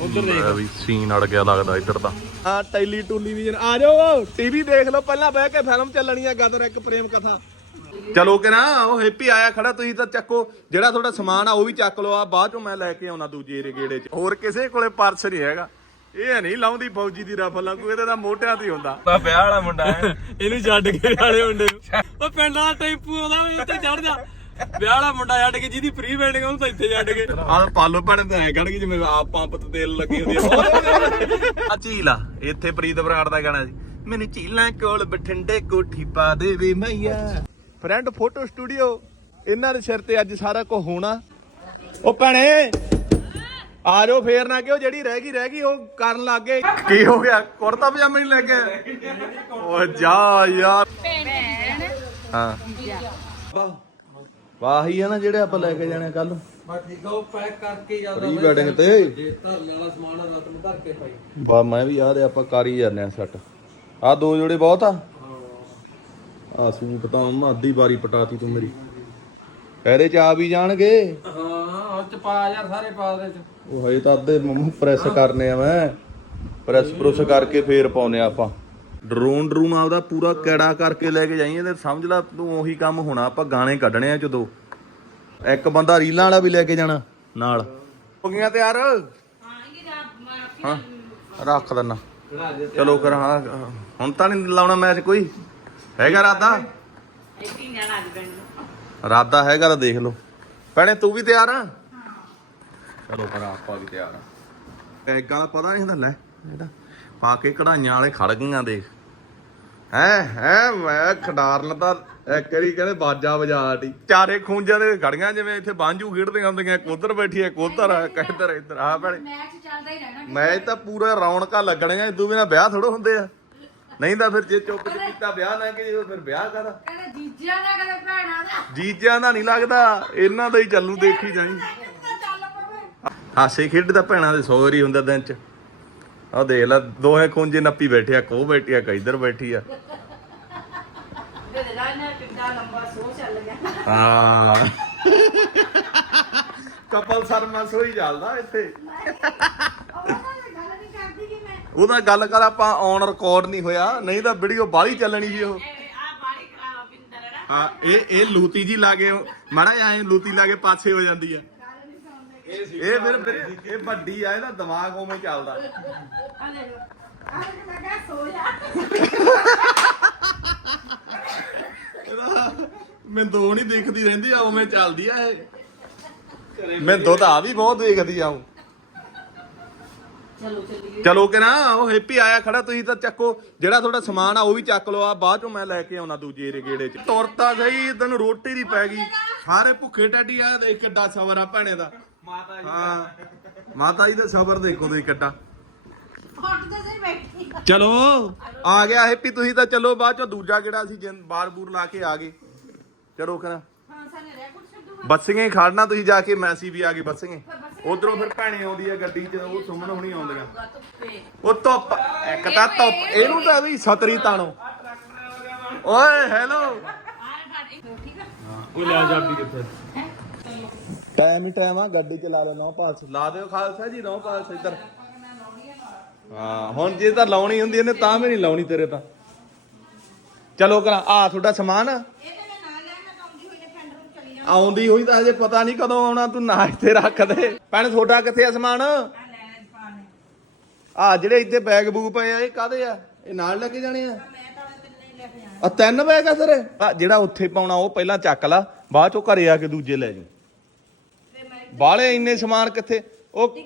ਉਧਰ ਦੇਖ। ਵੀ ਸੀਨ ਅੜ ਗਿਆ ਲੱਗਦਾ ਇੱਧਰ ਤਾਂ। ਹਾਂ ਟੈਲੀ ਟੈਲੀਵਿਜ਼ਨ ਆ ਜਾਓ ਟੀਵੀ ਦੇਖ ਲਓ ਪਹਿਲਾਂ ਬਹਿ ਕੇ ਫਿਲਮ ਚੱਲਣੀ ਆ ਗਦਰ ਇੱਕ ਪ੍ਰੇਮ ਕਥਾ। ਚਲੋ ਕਿ ਨਾ ਉਹ ਹੈਪੀ ਆਇਆ ਖੜਾ ਤੁਸੀਂ ਤਾਂ ਚੱਕੋ। ਜਿਹੜਾ ਤੁਹਾਡਾ ਸਮਾਨ ਆ ਉਹ ਵੀ ਚੱਕ ਲਓ। ਆ ਬਾਅਦ ਚੋਂ ਮੈਂ ਲੈ ਕੇ ਆਉਣਾ ਦੂਜੇ ਰੇ ਗੇੜੇ 'ਚ। ਹੋਰ ਕਿਸੇ ਕੋਲੇ ਪਰਸ ਨਹੀਂ ਹੈਗਾ। ਇਹ ਨਹੀਂ ਲਾਉਂਦੀ ਫੌਜੀ ਦੀ ਰਫਲ ਵਾਂਗੂ ਇਹਦੇ ਤਾਂ ਮੋਢਿਆਂ ਤੇ ਹੁੰਦਾ। ਤਾਂ ਵਿਆਹ ਵਾਲਾ ਮੁੰਡਾ ਇਹਨੂੰ ਛੱਡ ਕੇ ਵਾਲੇ ਮੁੰਡੇ ਨੂੰ। ਉਹ ਪਿੰਡ ਵਾਲਾ ਟੈਂਪੂ ਆਉਂਦਾ ਵੀ ਉੱਤੇ ਚੜ ਜਾ ਵਿਆਹ ਵਾਲਾ ਮੁੰਡਾ ਛੱਡ ਕੇ ਜਿਹਦੀ ਪ੍ਰੀ ਵੈਡਿੰਗ ਉਹਨੂੰ ਤਾਂ ਇੱਥੇ ਛੱਡ ਕੇ। ਆਹ ਪਾਲੋ ਭੈਣ ਤਾਂ ਐ ਗਈ ਜਿਵੇਂ ਆਪ ਪੰਪ ਤੇ ਤੇਲ ਲੱਗੀ ਹੁੰਦੀ ਆ। ਆ ਝੀਲ ਆ ਇੱਥੇ ਪ੍ਰੀਤ ਬਰਾੜ ਦਾ ਗਾਣਾ ਸੀ ਮੈਨੂੰ ਝੀਲਾਂ ਕੋਲ ਬਠਿੰਡੇ ਕੋਠੀ ਪਾ ਦੇਵੇ ਮਈਆ। ਫਰੈਂਡ ਫੋਟੋ ਸਟੂਡੀਓ ਇਹਨਾਂ ਦੇ ਸਿਰ ਤੇ ਅੱਜ ਸਾਰਾ ਕੁਝ ਹੋਣਾ। ਉਹ ਭੈਣੇ ਆ ਜਾਓ ਫੇਰ ਨਾ ਕਿਉਂ ਜਿਹੜੀ ਰਹਿ ਗਈ ਰਹਿ ਗਈ ਉਹ ਕਰਨ ਲੱਗ ਗਏ। ਕੀ ਹੋ ਗਿਆ? ਕੁੜਤਾ ਪਜਾਮਾ ਨਹੀਂ ਲੈ ਕੇ? ਓ ਜਾ ਯਾਰ। ਹਾਂ। ਵਾਹੀ ਆ ਨਾ ਜਿਹੜੇ ਆਪਾਂ ਲੈ ਕੇ ਜਾਣੇ ਕੱਲ ਨੂੰ। ਬਸ ਠੀਕ ਆ ਉਹ ਪੈਕ ਕਰਕੇ ਜਾਂਦਾ ਪ੍ਰੀ ਵੈਡਿੰਗ ਤੇ। ਜੇ ਧਰਨ ਵਾਲਾ ਸਮਾਨ ਆ ਰਾਤ ਨੂੰ ਧਰ ਕੇ ਪਾਈ। ਬਾ ਮੈਂ ਵੀ ਆ ਦੇ ਆਪਾਂ ਕਰ ਹੀ ਜਾਂਦੇ ਆ ਸੈੱਟ। ਆ ਦੋ ਜੋੜੇ ਬਹੁਤ ਆ। ਆ ਸੂਟ ਤਾਂ ਅੰਮਾ ਅੱਧੀ ਵਾਰੀ ਪਟਾਤੀ ਤੂੰ ਮੇਰੀ। ਇਹਦੇ ਚ ਆ ਵੀ ਜਾਣਗੇ। ਹਾਂ ਉਹ ਚ ਪਾ ਯਾਰ ਸਾਰੇ ਪਾ ਦੇ ਚ। ਉਹ ਹਜੇ ਤਾਂ ਅੱਧੇ ਮੰਮੂ ਪ੍ਰੈਸ ਕਰਨੇ ਆ ਮੈਂ। ਪ੍ਰੈਸ ਪ੍ਰੋਸ ਕਰਕੇ ਫੇਰ ਪਾਉਨੇ ਆ ਆਪਾਂ। ਡਰੋਨ ਡਰੂਨ ਆਪਦਾ ਪੂਰਾ ਕੈੜਾ ਕਰਕੇ ਲੈ ਕੇ ਜਾਈਏ ਤੇ ਸਮਝ ਲੈ ਤੂੰ ਉਹੀ ਕੰਮ ਹੋਣਾ ਆਪਾਂ ਗਾਣੇ ਕੱਢਣੇ ਆ ਜਦੋਂ। ਇੱਕ ਬੰਦਾ ਰੀਲਾਂ ਵਾਲਾ ਵੀ ਲੈ ਕੇ ਜਾਣਾ ਨਾਲ। ਹੋ ਗਈਆਂ ਤਿਆਰ? ਹਾਂ ਰੱਖ ਦਿੰਨਾ ਚਲੋ ਕਰ ਹਾਂ ਹੁਣ ਤਾਂ ਨਹੀਂ ਲਾਉਣਾ ਮੈਚ ਕੋਈ। ਹੈਗਾ ਰਾਦਾ ਰਾਦਾ ਹੈਗਾ ਤਾਂ ਦੇਖ ਲਓ। ਭੈਣੇ ਤੂੰ ਵੀ ਤਿਆਰ ਆ? ਚਲੋ ਪਰ ਆਪਾਂ ਵੀ ਤਿਆਰ ਆ। ਇੱਕ ਗੱਲ ਪਤਾ ਨਹੀਂ ਹੁੰਦਾ ਲੈ ਇਹਦਾ ਪਾ ਕੇ ਕਢਾਈਆਂ ਵਾਲੇ ਖੜ ਗਈਆਂ ਦੇਖ ਹੈ ਹੈ ਮੈਂ ਖਡਾਰਨ ਦਾ ਇੱਕ ਵਾਰੀ ਕਹਿੰਦੇ ਬਾਜਾ ਵਜਾਟੀ ਚਾਰੇ ਖੂੰਜਾਂ ਦੇ ਖੜੀਆਂ ਜਿਵੇਂ ਇੱਥੇ ਬਾਂਝੂ ਖੇਡਦੀਆਂ ਹੁੰਦੀਆਂ ਇੱਕ ਉਧਰ ਬੈਠੀ ਇੱਕ ਉਧਰ ਆ ਇੱਕ ਇੱਧਰ ਆ ਭੈਣੇ ਮੈਚ ਚੱਲਦਾ ਹੀ ਰਹਿਣਾ ਮੈਚ ਤਾਂ ਪੂਰਾ ਰੌਣਕਾਂ ਲੱਗਣੀਆਂ ਇਦੋਂ ਬਿਨਾ ਵਿਆਹ ਥੋੜੋ ਹੁੰਦੇ ਆ ਨਹੀਂ ਤਾਂ ਫਿਰ ਜੇ ਚੁੱਪ ਚ ਕੀਤਾ ਵਿਆਹ ਨਾ ਕਿ ਜੇ ਫਿਰ ਵਿਆਹ ਕਰਾ ਕਹਿੰਦਾ ਜੀਜਿਆਂ ਦਾ ਕਦੇ ਭੈਣਾਂ ਦਾ ਜੀਜਿਆਂ ਦਾ ਨਹੀਂ ਲੱਗਦਾ ਇਹਨਾਂ ਦਾ ਹੀ ਚੱਲੂ ਦੇਖੀ ਜਾਈ ਹਾਸੇ ਖੇਡ ਦਾ ਭੈਣਾਂ ਦੇ ਸੌ ਵਾਰੀ ਹੁੰਦਾ ਦਿਨ ਚ ਆਹ ਦੇਖ ਲੈ ਦੋਹੇ ਖੁੰਝੇ ਨੱਪੀ ਬੈਠੇ ਆ ਕੋ ਬੈਠੀ ਆ ਇੱਧਰ ਬੈਠੀ ਆ। ਹਾਂ। ਕਪਲ ਸਰਮਾ ਸੋਈ ਚੱਲਦਾ ਇੱਥੇ। ਉਹਦਾ ਗੱਲ ਕਰ ਆਪਾਂ ਔਨ ਰਿਕਾਰਡ ਨਹੀਂ ਹੋਇਆ। ਨਹੀਂ ਤਾਂ ਵੀਡੀਓ ਬਾਹਲੀ ਚੱਲਣੀ ਸੀ ਉਹ। ਆ ਹੈ ਇਹ ਇਹ ਲੂਤੀ ਜੀ ਲਾ ਕੇ ਮਾੜਾ ਐਂ ਲੂਤੀ ਲਾ ਕੇ ਪਾਸੇ ਹੋ ਜਾਂਦੀ ਆ। ਇਹ ਫਿਰ ਫਿਰ ਇਹ ਵੱਡੀ ਆ ਇਹਦਾ ਦਿਮਾਗ ਉਵੇਂ ਚੱਲਦਾ। ਆ ਲੈ ਲੋ ਆ ਕੇ ਮੈਂ ਕਿਹਾ ਸੋ ਜਾ। ਇਹਦਾ ਮੈਂ ਦੋ ਨਹੀਂ ਦੇਖਦੀ ਰਹਿੰਦੀ ਆ ਉਵੇਂ ਚੱਲਦੀ ਆ ਇਹ। ਮੈਂ ਦੋ ਤਾਂ ਆ ਵੀ ਬਹੁਤ ਦੇਖਦੀ ਆ ਚਲੋ ਚੱਲੀਏ। ਚਲੋ ਕਿ ਨਾ ਉਹ ਹੈਪੀ ਆਇਆ ਖੜਾ ਤੁਸੀਂ ਤਾਂ ਚੱਕੋ ਜਿਹੜਾ ਤੁਹਾਡਾ ਸਮਾਨ ਆ ਉਹ ਵੀ ਚੱਕ ਲਓ ਆ ਬਾਅਦ ਚੋਂ ਮੈਂ ਲੈ ਕੇ ਆਉਣਾ ਦੂਜੇ ਰੇ ਗੇੜੇ ਚ। ਤੁਰਤਾ ਸਹੀ ਤੈਨੂੰ ਰੋਟੀ ਦੀ ਪੈ ਗਈ। ਸਾਰੇ ਭੁੱਖੇ ਟੱਡੀ ਆ ਦੇਖ ਕਿੱਡਾ ਸਬਰ ਆ ਭੈਣੇ ਦਾ। ਮਾਤਾ ਜੀ ਹਾਂ। ਮਾਤਾ ਜੀ ਦਾ ਸਬਰ ਦੇਖੋ ਤੁਸੀਂ ਕਿੱਡਾ। ਚਲੋ ਆ ਗਿਆ ਹੈਪੀ ਤੁਸੀਂ ਤਾਂ ਚਲੋ ਬਾਅਦ ਚੋਂ ਦੂਜਾ ਕਿਹੜਾ ਸੀ ਜਿੰ- ਬਾਰ ਬੂਰ ਲਾ ਕੇ ਆ ਗਏ। ਚਲੋ ਕਰਾਂ ਹੀ ਖੜਨਾ ਤੁਸੀਂ ਜਾ ਕੇ ਮੈਸੀ ਵੀ ਆ ਗਏ ਬੱਸੀਆਂ ਉਧਰੋਂ ਫਿਰ ਭੈਣੇ ਆਉਂਦੀ ਆ ਗੱਡੀ 'ਚ ਉਹ ਸੁਮਨ ਹੋਣੀ ਆਉਂਦੀਆਂ। ਉਹ ਧੁੱਪ ਇੱਕ ਤਾਂ ਧੁੱਪ ਇਹਨੂੰ ਤਾਂ ਵੀ ਸਤਰੀ ਤਾਣੋ। ਓਏ ਹੈਲੋ ਆ ਫੜ ਇੱਕ ਠੀਕ ਆ। ਉਹ ਲੈ ਜਾਬੀ ਕਿੱਥੇ? ਟਾਈਮ ਹੀ ਟਾਈਮ ਆ, ਗੱਡੀ 'ਚ ਲਾ ਲਓ ਨੌ ਪਾਸ ਲਾ ਦਿਓ ਖਾਲਸਾ ਜੀ, ਨੌ ਪਾਸ ਇੱਧਰ। ਹਾਂ, ਹੁਣ ਜੇ ਤਾਂ ਲਾਉਣੀ ਹੁੰਦੀ ਇਹਨੇ ਤਾਂ ਵੀ ਨਹੀਂ ਲਾਉਣੀ ਤੇਰੇ ਤਾਂ। ਚਲੋ ਕਰਾਂ, ਆ ਤੁਹਾਡਾ ਸਮਾਨ। ਆਉਂਦੀ ਹੋਈ ਤਾਂ ਹਜੇ ਪਤਾ ਨਹੀਂ ਕਦੋਂ ਆਉਣਾ, ਤੂੰ ਨਾ ਇੱਥੇ ਰੱਖ ਦੇ। ਭੈਣ, ਤੁਹਾਡਾ ਕਿੱਥੇ ਆ ਸਮਾਨ? ਆ ਜਿਹੜੇ ਇੱਥੇ ਬੈਗ ਬੂਗ ਪਏ ਆ, ਇਹ ਕਾਦੇ ਆ? ਇਹ ਨਾਲ ਲੈ ਕੇ ਜਾਣੇ ਆ? ਆ ਤਿੰਨ ਬੈਗ ਆ ਸਰ ਜਿਹੜਾ ਉੱਥੇ ਪਾਉਣਾ, ਉਹ ਪਹਿਲਾਂ ਚੱਕ ਲਾ, ਬਾਅਦ ਚੋਂ ਘਰੇ ਆ ਕੇ ਦੂਜੇ ਲੈ ਜਾ ਬਾਲੇ ਇੰਨੇ ਸਮਾਨ ਕਿੱਥੇ? ਉਹ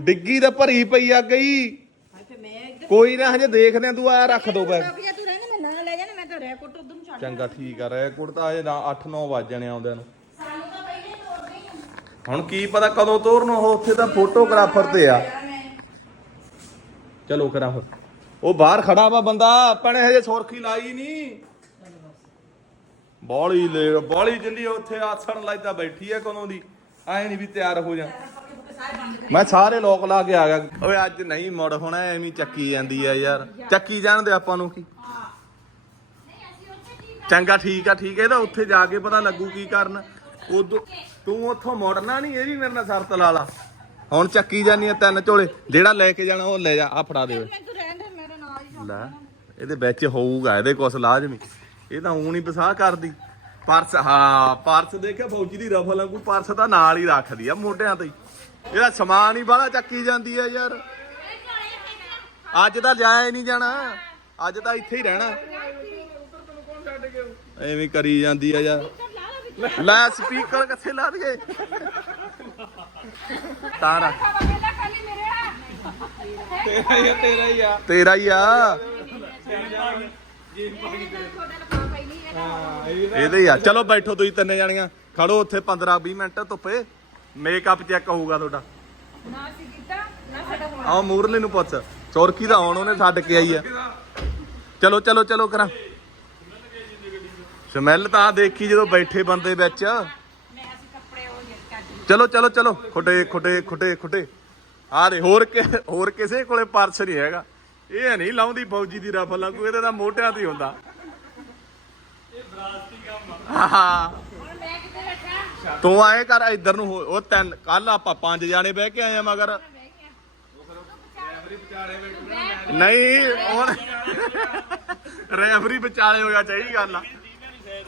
ਡਿੱਗੀ ਤਾਂ ਭਰੀ ਪਈ ਆ ਗਈ। ਕੋਈ ਨਾ ਹਜੇ ਦੇਖਦੇ ਆ ਤੂੰ ਆ ਰੱਖ ਦੋ ਬੈਗ। ਰੁਕ ਜਾ ਤੂੰ ਰਹਿਣਾ ਮੈਂ ਨਾਲ ਲੈ ਜਾਣਾ ਮੈਂ ਤਾਂ ਰੈਕੋਟ ਉਧਰ ਨੂੰ ਛੱਡ ਚੰਗਾ ਠੀਕ ਆ ਰੈਕੋਰਡ ਤਾਂ ਹਜੇ 8-9 ਵੱਜ ਜਾਣੇ ਆਉਂਦਿਆਂ ਨੂੰ। ਸਾਨੂੰ ਤਾਂ ਪਹਿਲੇ ਤੋੜ ਗਈ ਹੁਣ ਕੀ ਪਤਾ ਕਦੋਂ ਤੋਰਨ ਉਹ ਉੱਥੇ ਤਾਂ ਫੋਟੋਗ੍ਰਾਫਰ ਤੇ ਆ। ਚਲੋ ਕਰਾਂ ਫਿਰ ਉਹ ਬਾਹਰ ਖੜਾ ਵਾ ਬੰਦਾ ਆਪਣੇ ਹਜੇ ਸੁਰਖੀ ਲਾਈ ਨਹੀਂ ਬੋਲੀ ਲੈ ਬੋਲੀ ਜਿੰਨੀ ਉੱਥੇ ਆਸਣ ਲਾਈਦਾ ਬੈਠੀ ਆ ਕਦੋਂ ਦੀ। ਐ ਨਹੀਂ ਵੀ ਤਿਆਰ ਹੋ ਜਾ। ਮੈਂ ਸਾਰੇ ਲੋਕ ਲਾ ਕੇ ਆ ਗਿਆ। ਓਏ ਅੱਜ ਨਹੀਂ ਮੁੜ ਹੋਣਾ, ਐਵੇਂ ਚੱਕੀ ਜਾਂਦੀ ਆ ਯਾਰ। ਚੱਕੀ ਜਾਣ ਦੇ ਆਪਾਂ ਨੂੰ ਕੀ? ਚੰਗਾ ਠੀਕ ਆ ਠੀਕ ਆ, ਇਹਦਾ ਉੱਥੇ ਜਾ ਕੇ ਪਤਾ ਲੱਗੂ ਕੀ ਕਰਨ। ਉਦੋਂ ਤੂੰ ਉੱਥੋਂ ਮੁੜਨਾ ਨਹੀਂ ਇਹ ਵੀ ਮੇਰੇ ਨਾਲ ਸ਼ਰਤ ਲਾ ਲਾ। ਹੁਣ ਚੱਕੀ ਜਾਨੀ ਆ ਤਿੰਨ ਝੋਲੇ, ਜਿਹੜਾ ਲੈ ਕੇ ਜਾਣਾ ਉਹ ਲੈ ਜਾ ਆ ਫੜਾ ਦੇ ਓਏ। ਲੈ, ਇਹਦੇ ਵਿੱਚ ਹੋਊਗਾ, ਇਹਦੇ ਕੁਛ ਲਾਜ਼ਮੀ। ਇਹ ਤਾਂ ਊਂ ਨਹੀਂ ਪਸਾਹ ਕਰਦੀ। ਪਰਸ ਹਾਂ ਪਰਸ ਦੇਖਿਆ ਫੌਜੀ ਦੀ ਰਫਲ ਵਾਂਗੂ ਪਰਸ ਤਾਂ ਨਾਲ ਹੀ ਰੱਖਦੀ ਆ ਮੋਢਿਆਂ ਤੇ ਹੀ। ਇਹਦਾ ਸਮਾਨ ਹੀ ਬਾਹਲਾ ਚੱਕੀ ਜਾਂਦੀ ਆ ਯਾਰ। ਅੱਜ ਤਾਂ ਜਾਇਆ ਹੀ ਨਹੀਂ ਜਾਣਾ। ਅੱਜ ਤਾਂ ਇੱਥੇ ਹੀ ਰਹਿਣਾ। ਐਵੇਂ ਕਰੀ ਜਾਂਦੀ ਆ ਯਾਰ। ਲੈ ਸਪੀਕਰ ਕਿੱਥੇ ਲਾ ਦਈਏ? ਤਾਰਾ ਪਹਿਲਾਂ ਖਾਲੀ ਮੇਰੇ ਆ। ਤੇਰਾ ਹੀ ਆ। ਤੇਰਾ ਹੀ, ਇਹਦੇ ਹੀ ਆ। ਚਲੋ ਬੈਠੋ ਤੁਸੀਂ ਤਿੰਨੇ ਜਾਣੀਆਂ। ਖੜੋ ਉੱਥੇ 15 20 ਮਿੰਟ ਧੁੱਪੇ। ਮੇਕਅਪ ਚੈੱਕ ਹੋਊਗਾ ਤੁਹਾਡਾ। ਨਾ ਸੀ ਕੀਤਾ ਨਾ ਸਾਡਾ ਹੋਣਾ ਆਹ ਮੂਰਲੇ ਨੂੰ ਪੁੱਛ। ਚੋਰਕੀ ਦਾ ਆਉਣ ਉਹਨੇ ਛੱਡ ਕੇ ਆਈ ਆ। ਚਲੋ ਚਲੋ ਚਲੋ ਕਰਾਂ। ਸਮੈਲ ਤਾਂ ਦੇਖੀ ਜਦੋਂ ਬੈਠੇ ਬੰਦੇ ਵਿੱਚ। ਚਲੋ ਚਲੋ ਚਲੋ। ਖੁੱਡੇ ਖੁੱਟੇ ਖੁੱਟੇ ਖੁੱਟੇ ਆ ਦੇ ਹੋਰ ਹੋਰ ਕਿਸੇ ਕੋਲੇ ਪਰਸ ਨਹੀਂ ਹੈਗਾ। ਇਹ ਨਹੀਂ ਲਾਉਂਦੀ ਫੌਜੀ ਦੀ ਰਫਲ ਵਾਂਗੂ ਇਹਦੇ ਤਾਂ ਮੋਢਿਆਂ ਤੇ ਹੀ ਹੁੰਦਾ। ਹਾਂ। ਹੁਣ ਮੈਂ ਕਿੱਥੇ ਬੈਠਾ ਤੂੰ ਆਏ ਕਰ, ਇੱਧਰ ਨੂੰ ਉਹ ਤਿੰਨ, ਕੱਲ ਆਪਾਂ ਪੰਜ ਜਾਣੇ ਬਹਿ ਕੇ ਆਏ ਆ, ਮਗਰ। ਨਹੀਂ ਹੁਣ ਰੈਫਰੀ ਵਿਚਾਲੇ ਹੋਗਾ ਚਾਹੀਦੀ ਗੱਲ ਆ।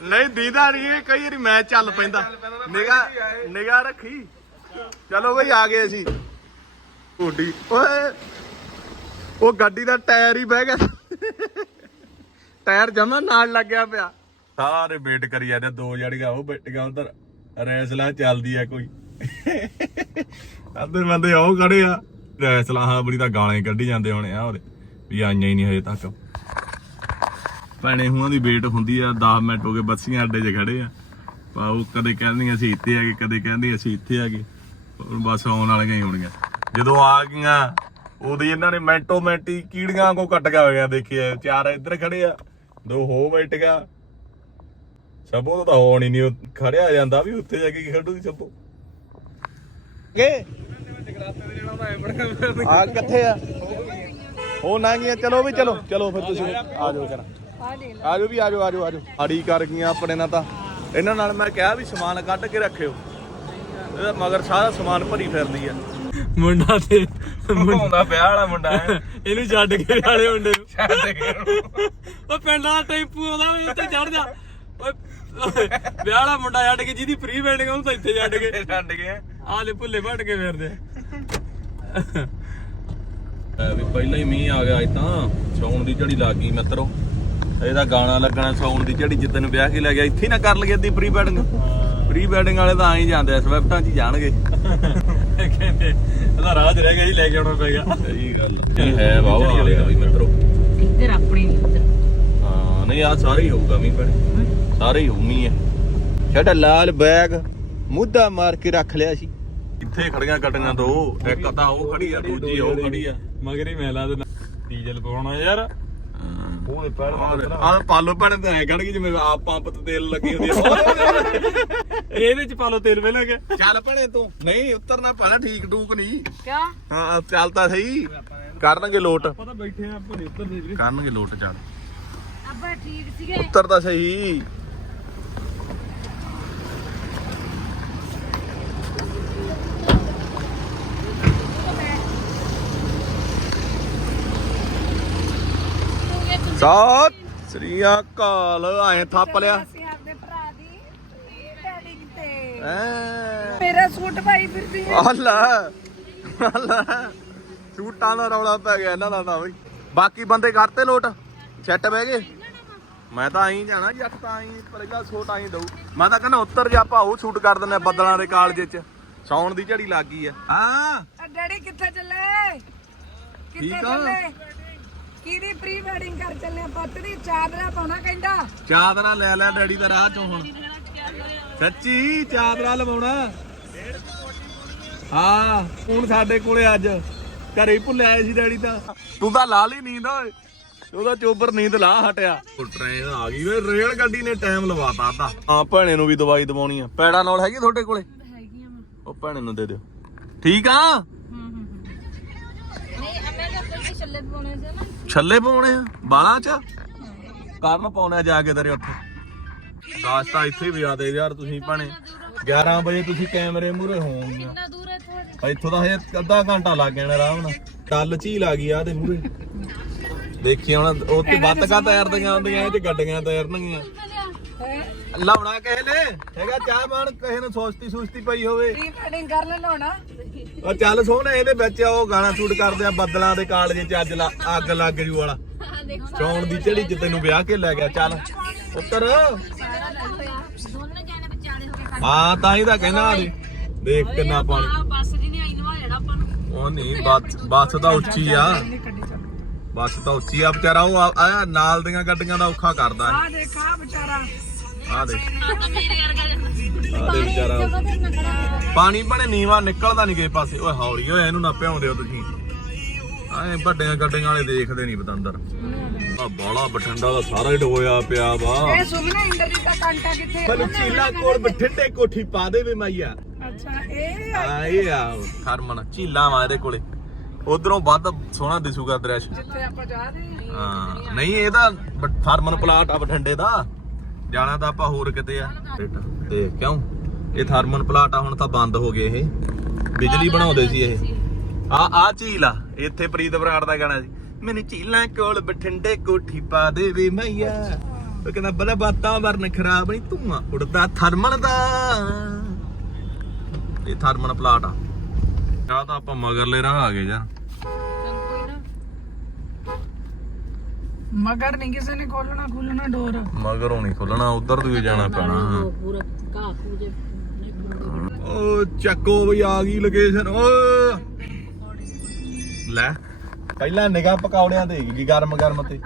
ਨਹੀਂ, ਦੀਦਾ ਨਹੀਂ, ਇਹ ਕਈ ਵਾਰੀ ਮੈਚ ਚੱਲ ਪੈਂਦਾ। ਨਿਗਾ ਨਿਗਾ ਰੱਖੀ। ਚਲੋ ਬਈ, ਆ ਗਏ ਅਸੀਂ। ਢੋਡੀ ਓਏ। ਉਹ ਗੱਡੀ ਦਾ ਟਾਇਰ ਹੀ ਬਹਿ ਗਿਆ। ਟਾਇਰ ਜਮਾ ਨਾਲ ਲੱਗਿਆ ਪਿਆ। ਸਾਰੇ ਵੇਟ ਕਰੀ ਜਾਂਦੇ ਦੋ ਜੜੀਆਂ, ਉਹ ਬੈਠੀਆਂ ਉਧਰ। ਰੈਸਲਾ ਚੱਲਦੀ ਆ ਕੋਈ। ਅੱਧੇ ਬੰਦੇ ਉਹ ਖੜੇ ਆ। ਰੈਸਲਾ, ਹਾਂ, ਬੜੀ ਤਾਂ ਗਾਲਾਂ ਕੱਢੀ ਜਾਂਦੇ ਹੋਣੇ ਆ ਉਹਦੇ। ਵੀ ਆਈਆਂ ਹੀ ਨਹੀਂ ਹਜੇ ਤੱਕ। ਭੈਣੇ ਹੁਆਂ ਦੀ ਵੇਟ ਹੁੰਦੀ ਆ 10 ਮਿੰਟ ਹੋ ਗਏ ਬੱਸੀਆਂ ਅੱਡੇ 'ਚ ਖੜੇ ਆ। ਪਾ ਉਹ ਕਦੇ ਕਹਿੰਦੀ ਅਸੀਂ ਇੱਥੇ ਆ ਗਏ, ਕਦੇ ਕਹਿੰਦੀ ਅਸੀਂ ਇੱਥੇ ਆ ਗਏ। ਹੁਣ ਬਸ ਆਉਣ ਵਾਲੀਆਂ ਹੀ ਹੋਣੀਆਂ ਜਦੋਂ ਆ ਗਈਆਂ ਉਹਦੀ ਇਹਨਾਂ ਨੇ ਮੈਂਟੋ ਮੈਂਟੀ ਕੀੜੀਆਂ ਕੋ ਕੱਟ ਗਿਆ ਹੋਇਆ ਦੇਖਿਆ ਚਾਰ ਇੱਧਰ ਖੜੇ ਆ ਦੋ ਹੋ ਬੈਠ ਗਿਆ। ਸਭੋ ਤੋਂ ਹੋਣ ਹੀ ਨਹੀਂ ਖੜਿਆ ਜਾਂਦਾ ਵੀ ਉੱਥੇ ਜਾ ਕੇ ਖੜੂ ਦੀ ਸਭੋ। ਕੇ ਆ ਕਿੱਥੇ ਆ? ਉਹ ਨਾ ਗਈਆਂ ਚਲੋ ਵੀ ਚਲੋ ਚਲੋ ਫਿਰ ਤੁਸੀਂ ਆ ਜਾਓ ਜਰਾ। ਆ ਲੈ ਆ ਜਾਓ ਵੀ ਆ ਜਾਓ ਆ ਜਾਓ ਆ ਜਾਓ। ਆੜੀ ਕਰ ਗਈਆਂ ਆਪਣੇ ਨਾਲ ਤਾਂ। ਇਹਨਾਂ ਨਾਲ ਮੈਂ ਕਿਹਾ ਵੀ ਸਮਾਨ ਕੱਢ ਕੇ ਰੱਖਿਓ। ਇਹਦਾ ਮਗਰ ਸਾਰਾ ਸਮਾਨ ਭਰੀ ਫਿਰਦੀ ਆ। ਮੁੰਡਾ ਤੇ ਭੌਂਦਾ ਵਿਆਹ ਵਾਲਾ ਮੁੰਡਾ ਹੈ ਇਹਨੂੰ ਛੱਡ ਕੇ ਵਾਲੇ ਮੁੰਡੇ ਨੂੰ। ਛੱਡ ਕੇ ਉਹ ਪਿੰਡ ਵਾਲਾ ਟੈਂਪੂ ਆਉਂਦਾ ਵੀ ਉੱਤੇ ਚੜ ਜਾ। ਓਏ ਵਿਆਹ ਵਾਲਾ ਮੁੰਡਾ ਛੱਡ ਕੇ ਜਿਹਦੀ ਪ੍ਰੀ ਵੈਡਿੰਗ ਉਹਨੂੰ ਤਾਂ ਇੱਥੇ ਛੱਡ ਕੇ। ਛੱਡ ਕੇ। ਆਹ ਲੈ ਭੁੱਲੇ ਭੱਟ ਕੇ ਫਿਰਦੇ ਵੀ ਪਹਿਲਾਂ ਹੀ ਮੀਂਹ ਆ ਗਿਆ ਅੱਜ ਤਾਂ। ਸੌਣ ਦੀ ਝੜੀ ਲੱਗ ਗਈ ਮਿੱਤਰੋ। ਇਹਦਾ ਗਾਣਾ ਲੱਗਣਾ ਸੌਣ ਦੀ ਝੜੀ ਜਿੱਦਨ ਵਿਆਹ ਕੇ ਲੈ ਗਿਆ ਇੱਥੇ ਨਾ ਕਰ ਲਈਏ ਦੀ ਪ੍ਰੀ ਵੈਡਿੰਗ ਪ੍ਰੀ ਵੈਡਿੰਗ ਵਾਲੇ ਤਾਂ ਆਂ ਹੀ ਜਾਂਦੇ ਆ ਸਵਿਫਟਾਂ 'ਚ ਹੀ ਜਾਣਗੇ। ਕਹਿੰਦੇ ਇਹਦਾ ਰਾਜ ਰਹਿ ਗਿਆ ਜੀ ਲੈ ਕੇ ਆਉਣਾ ਪਏਗਾ। ਸਹੀ ਗੱਲ ਇਹ ਹੈ ਵਾਹ ਵਾਲਿਆ ਵੀ ਮਿੱਤਰੋ। ਇੱਧਰ ਆਪਣੀ ਨਹੀਂ ਉੱਧਰ ਹਾਂ ਨਹੀਂ ਆ ਸਾਰੇ ਹੀ ਹੋਊਗਾ ਮੀਂਹ ਭੈਣੇ ਸਾਰੇ ਹੀ ਹੋਊ ਮੀਂਹ ਹੈ ਸਾਡਾ ਲਾਲ ਬੈਗ ਮੁੱਦਾ ਮਾਰ ਕੇ ਰੱਖ ਲਿਆ ਸੀ। ਇੱਥੇ ਖੜੀਆਂ ਗੱਡੀਆਂ ਦੋ ਇੱਕ ਤਾਂ ਉਹ ਖੜੀ ਆ ਦੂਜੀ ਉਹ ਖੜੀ ਆ। ਮਗਰ ਹੀ ਮੈਲਾ ਦੇ ਡੀਜ਼ਲ ਪਵਾਉਣਾ ਯਾਰ। ਉਹਦੇ ਪੈਰ ਆ ਪਾਲੋ ਭੈਣੇ ਤਾਂ ਐ ਖੜ ਗਈ ਜਿਵੇਂ ਆਪ ਪੰਪ ਤੇ ਤੇਲ ਲੱਗੀ ਹੁੰਦੀ ਆ। ਇਹਦੇ ਚ ਪਾ ਲਓ ਤੇਲ ਪਹਿਲਾਂ ਕਿ? ਚੱਲ ਭੈਣੇ ਤੂੰ। ਨਹੀਂ ਉਤਰਨਾ ਪੈਣਾ ਠੀਕ ਟੂਕ ਨਹੀਂ। ਕਿਆ? ਹਾਂ ਚੱਲ ਤਾਂ ਸਹੀ। ਕਰਨਗੇ ਲੋਟ। ਆਪਾਂ ਤਾਂ ਬੈਠੇ ਆ ਆਪਾਂ ਨਹੀਂ ਉੱਤਰਦੇ ਵੀਰੇ। ਕਰਨਗੇ ਲੋਟ ਚੱਲ। ਅੱਬਾ ਠੀਕ ਸੀਗੇ। ਉੱਤਰ ਤਾਂ ਸਹੀ। ਸਤਿ ਸ੍ਰੀ ਅਕਾਲ। ਐ ਥੱਪ ਲਿਆ ਅਸੀਂ ਆਪਦੇ ਭਰਾ ਦੀ ਵੈਡਿੰਗ ਤੇ ਐ ਮੇਰਾ ਸੂਟ ਪਾਈ ਫਿਰਦੀ ਹੈ। ਅੱਲਾ ਅੱਲਾ। ਸੂਟਾਂ ਦਾ ਰੌਲਾ ਪੈ ਗਿਆ ਇਹਨਾਂ ਦਾ ਤਾਂ ਬਈ। ਬਾਕੀ ਬੰਦੇ ਕਰਤੇ ਲੋਟ? ਸੈੱਟ ਬਹਿ ਗਏ? ਮੈਂ ਤਾਂ ਆਈ ਜਾਣਾ ਜੱਟ ਤਾਂ ਆਈ ਪਹਿਲਾ ਸੂਟ ਆਈ ਦਊ। ਮੈਂ ਤਾਂ ਕਹਿੰਦਾ ਉੱਤਰ ਜਾ ਆਪਾਂ ਉਹ ਸ਼ੂਟ ਕਰ ਦਿੰਦੇ ਬੱਦਲਾਂ ਦੇ ਕਾਲਜੇ ਚ। ਸੌਣ ਦੀ ਝੜੀ ਲੱਗ ਗਈ ਆ। ਹਾਂ। ਡੈਡੀ ਕਿੱਥੇ ਚੱਲੇ? ਕਿੱਥੇ। ਚੱਲੇ? ਕਿਹਦੀ ਪ੍ਰੀ ਵੈਡਿੰਗ ਕਰ ਚੱਲੇ ਪੁੱਤ ਦੀ? ਚਾਦਰਾ ਪਾਉਣਾ ਕਹਿੰਦਾ। ਚਾਦਰਾ ਲੈ ਲੈ ਡੈਡੀ ਦਾ ਰਾਹ ਚੋਂ ਹੁਣ। ਸੱਚੀ ਚਾਦਰਾ ਲਵਾਉਣਾ। ਹਾਂ ਹੁਣ ਸਾਡੇ ਕੋਲੇ ਅੱਜ। ਘਰੇ ਹੀ ਭੁੱਲ ਆਏ ਸੀ ਡੈਡੀ ਤਾਂ। ਤੂੰ ਤਾਂ ਲਾ ਲਈ ਨੀਂਦ ਓਏ। ਉਹਦਾ ਚੋਬਰ ਨੀਂਦ ਲਾ ਹਟਿਆ। ਟ੍ਰੇਨ ਆ ਗਈ ਵੇ ਰੇਲ ਗੱਡੀ ਨੇ ਟਾਈਮ ਲਵਾਤਾ ਅੱਧਾ। ਹਾਂ ਭੈਣੇ ਨੂੰ ਵੀ ਦਵਾਈ ਦਵਾਉਣੀ ਆ। ਪੈੜਾ ਨਾਲ ਹੈਗੀ ਤੁਹਾਡੇ ਕੋਲੇ? ਉਹ ਭੈਣੇ ਨੂੰ ਦੇ ਦਿਓ। ਠੀਕ ਆ? ਨਹੀਂ ਮੈਂ ਤਾਂ ਕੋਈ ਛੱਲੇ ਪਾਉਣੇ ਸੀ ਨਾ। ਛੱਲੇ ਪਾਉਣੇ ਆ ਬਾਲਾਂ ਚ? ਕਰਨ ਪਾਉਣੇ ਆ ਜਾ ਕੇ ਤੇਰੇ ਉੱਥੇ। ਦਾਸ ਤਾਂ ਇੱਥੇ ਵੀ ਆ ਦੇ ਯਾਰ ਤੁਸੀਂ ਭੈਣੇ। 11 ਵਜੇ ਤੁਸੀਂ ਕੈਮਰੇ ਮੂਰੇ ਹੋਵੋਗੇ। ਕਿੰਨਾ ਦੂਰ ਹੈ ਇੱਥੋਂ ਹਜੇ? ਇੱਥੋਂ ਦਾ ਹਜੇ ਅੱਧਾ ਘੰਟਾ ਲੱਗ ਜਾਣਾ ਆਰਾਮ ਨਾਲ। ਟੱਲ ਝੀਲ ਆ ਗਈ ਆ ਤੇ ਮੂਰੇ ਦੇਖੀ ਹੁਣ ਉੱਥੇ ਬੱਤ ਕਾ ਤੈਰਦੀਆਂ ਹੁੰਦੀਆਂ ਇਹ ਚ ਗੱਡੀਆਂ ਤੈਰਨਗੀਆਂ। ਲਾਉਣਾ ਕਿਸੇ ਨੇ? ਹੈਗਾ ਚਾਹ ਮਾਣ ਕਿਸੇ ਨੂੰ ਸੋਚਤੀ ਸੁਸਤੀ ਪਈ ਹੋਵੇ। ਪ੍ਰੀ ਵੈਡਿੰਗ ਕਰ ਲੈ ਲਾਉਣਾ। ਉਹ ਚੱਲ ਸੋਹਣੇ ਇਹਦੇ ਵਿੱਚ ਉਹ ਗਾਣਾ ਸ਼ੂਟ ਕਰਦੇ ਆ ਬੱਦਲਾਂ ਦੇ ਕਾਲਜੇ ਚ ਅੱਜ ਲਾ- ਅੱਗ ਲੱਗ ਜੂ ਵਾਲਾ। ਚੌਣ ਦੀ ਝੜੀ ਚ ਤੈਨੂੰ ਵਿਆਹ ਕੇ ਲੈ ਗਿਆ ਚੱਲ। ਉੱਤਰ ਹਾਂ ਤਾਂ ਹੀ ਤਾਂ ਕਹਿਣਾ ਆ ਦੇ ਦੇਖ ਕਿੰਨਾ ਪਾਣੀ। ਬੱਸ ਜੀ ਨੇ ਆਈ ਨਵਾ ਜਿਹੜਾ ਆਪਾਂ ਨੂੰ। ਉਹ ਨਹੀਂ ਬੱਸ ਬੱਸ ਤਾਂ ਉੱਚੀ ਆ। ਬੱਸ ਤਾਂ ਉੱਚੀ ਆ ਵਿਚਾਰਾ ਉਹ ਆ- ਆ ਨਾਲ ਦੀਆਂ ਗੱਡੀਆਂ ਦਾ ਔਖਾ ਕਰਦਾ ਆ ਦੇਖਾ ਵਿਚਾਰਾ। ਆ ਦੇ ਮੇਰੇ ਵਰਗਾ ਆ ਦੇ ਵਿਚਾਰਾ ਪਾਣੀ ਬਣੇ ਨੀਵਾ ਨਿਕਲਦਾ ਨਹੀਂ ਕਿਸੇ ਪਾਸੇ। ਓਏ ਹੌਲੀ ਓਏ ਇਹਨੂੰ ਨਾ ਭਿਉਂਦੇ ਹੋ ਤੁਸੀਂ। ਐ ਵੱਡੀਆਂ ਗੱਡੀਆਂ ਵਾਲੇ ਦੇਖਦੇ ਨਹੀਂ ਪਤੰਦਰ। ਆ ਬਾਲਾ ਬਠਿੰਡਾ ਦਾ ਸਾਰਾ ਹੀ ਡੋਇਆ ਪਿਆ ਵਾ। ਇਹ ਸੁਮਨਾ ਇੰਦਰਜੀਤ ਦਾ ਕਾਂਟਾ ਕਿੱਥੇ? ਮੈਨੂੰ ਚੀਲਾ ਕੋਲ ਬਠਿੰਡੇ ਕੋਠੀ ਪਾ ਦੇ ਵੇ ਮਾਈਆ। ਅੱਛਾ ਇਹ ਆ ਇਹ ਆ। ਹਰਮਨ ਝੀਲਾ ਵਾ ਇਹਦੇ ਕੋਲੇ। ਉਧਰੋਂ ਵੱਧ ਸੋਹਣਾ ਦਿਸੂਗਾ ਦ੍ਰਿਸ਼। ਜਿੱਥੇ ਆਪਾਂ ਜਾ ਰਹੇ ਹਾਂ। ਨਹੀਂ ਇਹਦਾ ਫਾਰਮਨ ਪਲਾਟ ਆ ਬਠਿੰਡੇ ਦਾ। ਜਾਣਾ ਤਾਂ ਆਪਾਂ ਹੋਰ ਕਿਤੇ ਆ। ਤੇ ਕਿਉਂ? ਇਹ ਥਰਮਨ ਪਲਾਟ ਆ ਹੁਣ ਤਾਂ ਬੰਦ ਹੋ ਗਏ ਇਹ। ਬਿਜਲੀ ਬਣਾਉਂਦੇ ਸੀ ਇਹ। ਆ ਆ ਝੀਲ ਆ। ਇੱਥੇ ਪ੍ਰੀਤ ਬਰਾੜ ਦਾ ਗਾਣਾ ਸੀ ਮੈਨੂੰ ਝੀਲਾਂ ਕੋਲ ਬਠਿੰਡੇ ਕੋਠੀ ਪਾ ਦੇ ਵੇ ਮਈਆ। ਉਹ ਕਹਿੰਦਾ ਬੜਾ ਬਾਤਾਂ ਵਰਨ ਖਰਾਬ ਨਹੀਂ ਧੂਆਂ ਉੜਦਾ ਥਰਮਨ ਦਾ। ਇਹ ਥਰਮਨ ਪਲਾਟ ਆ। ਆ ਤਾਂ ਆਪਾਂ ਮਗਰਲੇ ਰਾਹ ਆ ਗਏ ਯਾਰ। ਮਗਰ ਨਹੀਂ ਕਿਸੇ ਨੇ ਖੋਲਣਾ ਖੋਲਣਾ ਡੋਰ ਮਗਰੋਂ ਨਹੀਂ ਖੁੱਲਣਾ ਉਧਰ ਤੋਂ ਹੀ ਜਾਣਾ ਪੈਣਾ। ਪੂਰਾ ਘਾਹ ਪੂਜੇ ਓ ਚੱਕੋ ਬਈ ਆ ਗਈ ਲੋਕੇਸ਼ਨ ਓ ਲੈ। ਪਹਿਲਾਂ ਨਿਗਾਹ ਪਕੌੜਿਆਂ ਤੇ ਗਈ ਗਰਮ ਗਰਮ ਤੇ।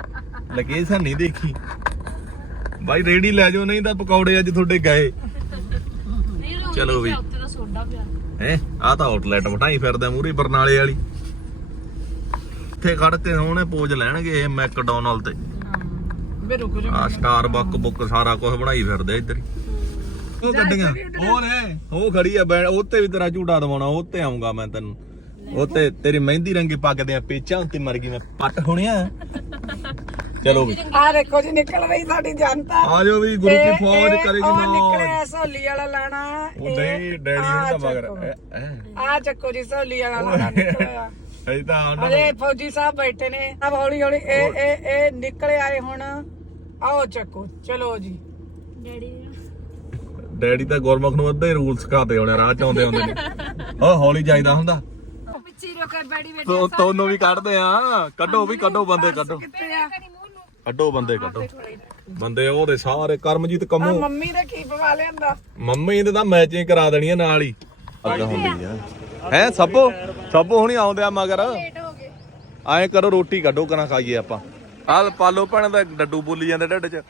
ਲੋਕੇਸ਼ਨ ਨਹੀਂ ਦੇਖੀ। ਬਾਈ ਰੇੜੀ ਲੈ ਜਾਓ ਨਹੀਂ ਤਾਂ ਪਕੌੜੇ ਅੱਜ ਤੁਹਾਡੇ ਗਏ। ਚਲੋ ਵੀ। ਉੱਤੇ ਦਾ ਸੋਡਾ ਪਿਆ। ਹੈ? ਆ ਤਾਂ ਆਊਟਲੈਟ ਵਟਾਈ ਫਿਰਦਾ ਮੂਰੀ ਬਰਨਾਲੇ ਵਾਲੀ। ਇੱਥੇ ਖੜ ਕੇ ਹੁਣੇ ਪੋਜ ਲੈਣਗੇ ਇਹ ਮੈਕਡੋਨਲ ਤੇ। ਵੇ ਰੁਕ ਜਾ ਆ ਸਟਾਰ ਬੱਕ ਬੁੱਕ ਸਾਰਾ ਕੁਝ ਬਣਾਈ ਫਿਰਦੇ ਇੱਧਰ ਹੀ। ਉਹ ਗੱਡੀਆਂ। ਉਹ ਨੇ ਉਹ ਖੜੀ ਆ ਉੱਤੇ ਵੀ ਤੇਰਾ ਝੂਟਾ ਦਵਾਉਣਾ ਉੱਤੇ ਆਉਂਗਾ ਮੈਂ ਤੈਨੂੰ। ਉੱਤੇ ਤੇਰੀ ਮਹਿੰਦੀ ਰੰਗੀ ਪੱਗ ਦੇ ਪੇਚਾਂ ਉੱਤੇ ਮਰ ਗਈ ਮੈਂ ਪੱਟ ਹੋਣਿਆ। ਚਲੋ ਵੀ। ਆ ਦੇਖੋ ਜੀ ਨਿਕਲ ਰਹੀ ਸਾਡੀ ਜਨਤਾ। ਆ ਜਾਓ ਵੀ ਗੁਰੂ ਤੇ ਕੀ ਫੌਜ ਕਰੇਗੀ ਉਹ ਮੌਜ ਨਿਕਲਿਆ ਸਹੌਲੀ ਵਾਲਾ ਲਾਣਾ। ਉਹ ਨਹੀਂ ਡੈਡੀ ਹੁਣ ਤਾਂ ਮਗਰ। ਆ ਚੱਕੋ ਜੀ ਸਹੌਲੀ ਵਾਲਾ ਲਾਣਾ ਨਿਕਲਿਆ। ਤਾਂ ਉਹਨਾਂ ਅਰੇ ਫੌਜੀ ਸਾਹਿਬ ਬੈਠੇ ਨੇ। ਅਬ ਹੌਲੀ ਹੌਲੀ ਇਹ ਇਹ ਇਹ ਨਿਕਲੇ ਆਏ ਹੁਣ। ਆਓ ਚੱਕੋ ਚਲੋ ਜੀ। ਡੈਡੀ ਤਾਂ ਗੁਰਮੁਖ ਨੂੰ ਅੱਧੇ ਰੂਲ ਸਿਖਾਤੇ ਹੋਣੇ ਰਾਹ ਚ ਆਉਂਦੇ ਹੁੰਦੇ ਨੇ। ਉਹ ਹੌਲੀ ਜਾਈਦਾ ਹੁੰਦਾ। ਪਿੱਛੇ ਰੋਕੇ ਬੈੜੀ ਬੈਠੀ ਤੋ ਤੋਨੂੰ ਵੀ ਕੱਢਦੇ ਆ। ਕੱਢੋ ਵੀ ਕੱਢੋ ਬੰਦੇ ਕੱਢੋ। ਕਿੱਥੇ ਆ? ਕੱਢੋ ਬੰਦੇ ਕੱਢੋ। ਬੰਦੇ ਉਹਦੇ ਸਾਰੇ ਕਰਮਜੀਤ ਕੰਮੂ। ਮੰਮੀ ਦਾ ਕੀ ਪਵਾ ਲਿਆਂਦਾ? ਮੰਮੀ ਇਹਦੇ ਤਾਂ ਮੈਚਿੰਗ ਕਰਾ ਦੇਣੀ ਆ ਨਾਲ ਹੀ। ਅੱਗਾ ਹੁੰਦੀ ਆ। ਹੈ ਸਭੋ ਸਭੋ ਹੁਣੀ ਆਉਂਦੇ ਆ ਮਗਰ। ਐਂ ਕਰੋ ਰੋਟੀ ਕੱਢੋ ਕਰਾਂ ਖਾਈਏ ਆਪਾਂ। ਆਹ ਪਾਲੋ ਭੈਣ ਦਾ ਡੱਡੂ ਬੋਲੀ ਜਾਂਦੇ ਢਿੱਡ 'ਚ।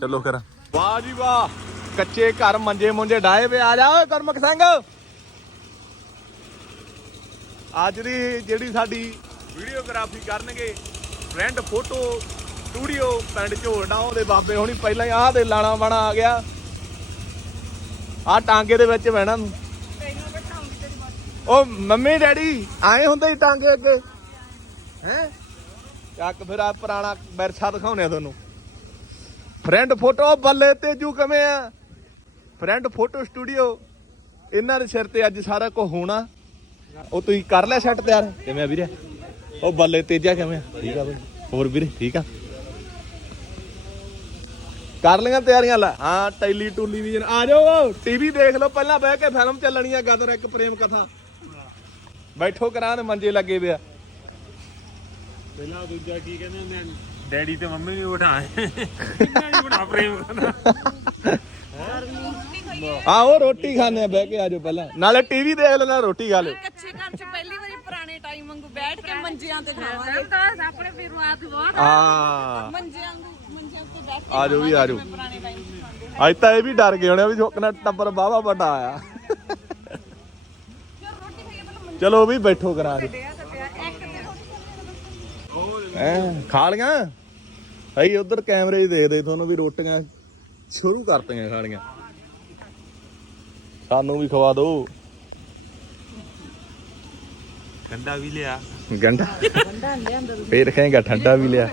ਚਲੋ ਕਰ ਵਾਹ ਜੀ ਵਾਹ। ਕੱਚੇ ਘਰ ਮੰਜੇ ਮੁੰਜੇ ਡਾਏ ਵੇ ਆ ਜਾ ਓਏ ਕਰਮਕ ਸਿੰਘ। ਅੱਜ ਦੀ ਜਿਹੜੀ ਸਾਡੀ ਵੀਡੀਓਗ੍ਰਾਫੀ ਕਰਨਗੇ ਫਰੈਂਡ ਫੋਟੋ ਸਟੂਡੀਓ ਪਿੰਡ ਝੋਲਣਾ, ਉਹਦੇ ਬਾਬੇ ਹੁਣੀ, ਪਹਿਲਾਂ ਹੀ ਆਹ ਦੇ ਲਾਣਾ ਬਾਣਾ ਆ ਗਿਆ। ਆਹ ਟਾਂਗੇ ਦੇ ਵਿੱਚ ਬਹਿਣਾ ਨੂੰ। ਉਹ ਮੰਮੀ ਡੈਡੀ, ਆਏ ਹੁੰਦੇ ਹੀ ਟਾਂਗੇ ਅੱਗੇ? ਹੈ? ਚੱਕ ਫਿਰ ਆ ਪੁਰਾਣਾ ਵਿਰਸਾ ਦਿਖਾਉਣੇ ਆ ਤੁਹਾਨੂੰ। ਫਰੈਂਡ ਫੋਟੋ ਬੱਲੇ ਤੇਜੂ ਕਿਵੇਂ ਆ? ਫਰੈਂਡ ਫੋਟੋ ਸਟੂਡੀਓ ਇਹਨਾਂ ਦੇ ਸਿਰ ਤੇ ਅੱਜ ਸਾਰਾ ਕੁਝ ਹੋਣਾ। ਉਹ ਤੁਸੀਂ ਕਰ ਲਿਆ ਸੈੱਟ ਤਿਆਰ। ਕਿਵੇਂ ਆ ਵੀਰੇ? ਉਹ ਬੱਲੇ ਤੇਜਾ ਕਿਵੇਂ ਆ? ਠੀਕ ਆ ਬਈ। ਹੋਰ ਵੀਰੇ ਠੀਕ ਆ? ਕਰ ਲਈਆਂ ਤਿਆਰੀਆਂ ਲੈ। ਹਾਂ ਟੈਲੀ ਟੈਲੀਵਿਜ਼ਨ ਆ ਜਾਓ। ਟੀਵੀ ਦੇਖ ਲਓ ਪਹਿਲਾਂ ਬਹਿ ਕੇ ਫਿਲਮ ਚੱਲਣੀ ਆ ਗਦਰ ਇੱਕ ਪ੍ਰੇਮ ਕਥਾ। ਬੈਠੋ ਕਰਾਂ ਦੇ ਮੰਜੇ ਲੱਗੇ ਪਿਆ ਪਹਿਲਾਂ ਦੂਜਾ ਕੀ ਕਹਿੰਦੇ ਹੁੰਦੇ ਆ? ਡੈਡੀ ਤੇ ਮੰਮੀ ਬਿਠਾ ਕਿੰਨਾ ਨਹੀਂ ਬਣਾ ਪ੍ਰੇਮ ਕਰਨਾ ਆਓ ਰੋਟੀ ਖਾਣੇ ਆ ਬਹਿ ਕੇ ਆ ਜਾਓ ਪਹਿਲਾਂ। ਨਾਲੇ ਟੀਵੀ ਦੇਖ ਲੈਣਾ ਰੋਟੀ ਖਾ ਲਿਓ। ਕੱਚੇ ਘਰ ਚ ਪਹਿਲੀ ਵਾਰੀ ਪੁਰਾਣੇ ਟਾਈਮ ਵਾਂਗੂ ਬੈਠ ਕੇ ਮੰਜਿਆਂ ਤੇ ਖਾਵਾਂਗੇ ਤਾਂ ਆਪਣੇ ਫਿਰਵਾਤ ਬਹੁਤ ਆ। ਮੰਜਿਆਂ ਵਾਂਗੂ ਮੰਜਿਆਂ ਤੇ ਬੈਠ ਕੇ ਆ ਜਾਓ ਵੀ ਆ ਜਾਓ ਪੁਰਾਣੇ ਟਾਈਮ ਚ ਖਾਂਦੇ ਅੱਜ ਤਾਂ ਇਹ ਵੀ ਡਰ ਗਏ ਹੋਣੇ ਵੀ ਝੋਕਣਾ ਟੱਬਰ ਬਾਵਾ ਵੱਡਾ ਆਇਆ। ਚਲੋ ਵੀ ਬੈਠੋ ਕਰਾ ਦੇ ਐ ਖਾ ਲੀਆਂ? ਅਈ ਉਧਰ ਕੈਮਰੇ 'ਚ ਦੇਖਦੇ ਤੁਹਾਨੂੰ ਵੀ ਰੋਟੀਆਂ ਸ਼ੁਰੂ ਕਰਤੀਆਂ ਖਾਣੀਆਂ। ਸਾਨੂੰ ਵੀ ਖਵਾ ਦਿਓ ਗੰਡਾ ਵੀ ਲਿਆ। ਗੰਡਾ? ਫੇਰ ਖਾਏਗਾ ਠੰਡਾ ਵੀ ਲਿਆ।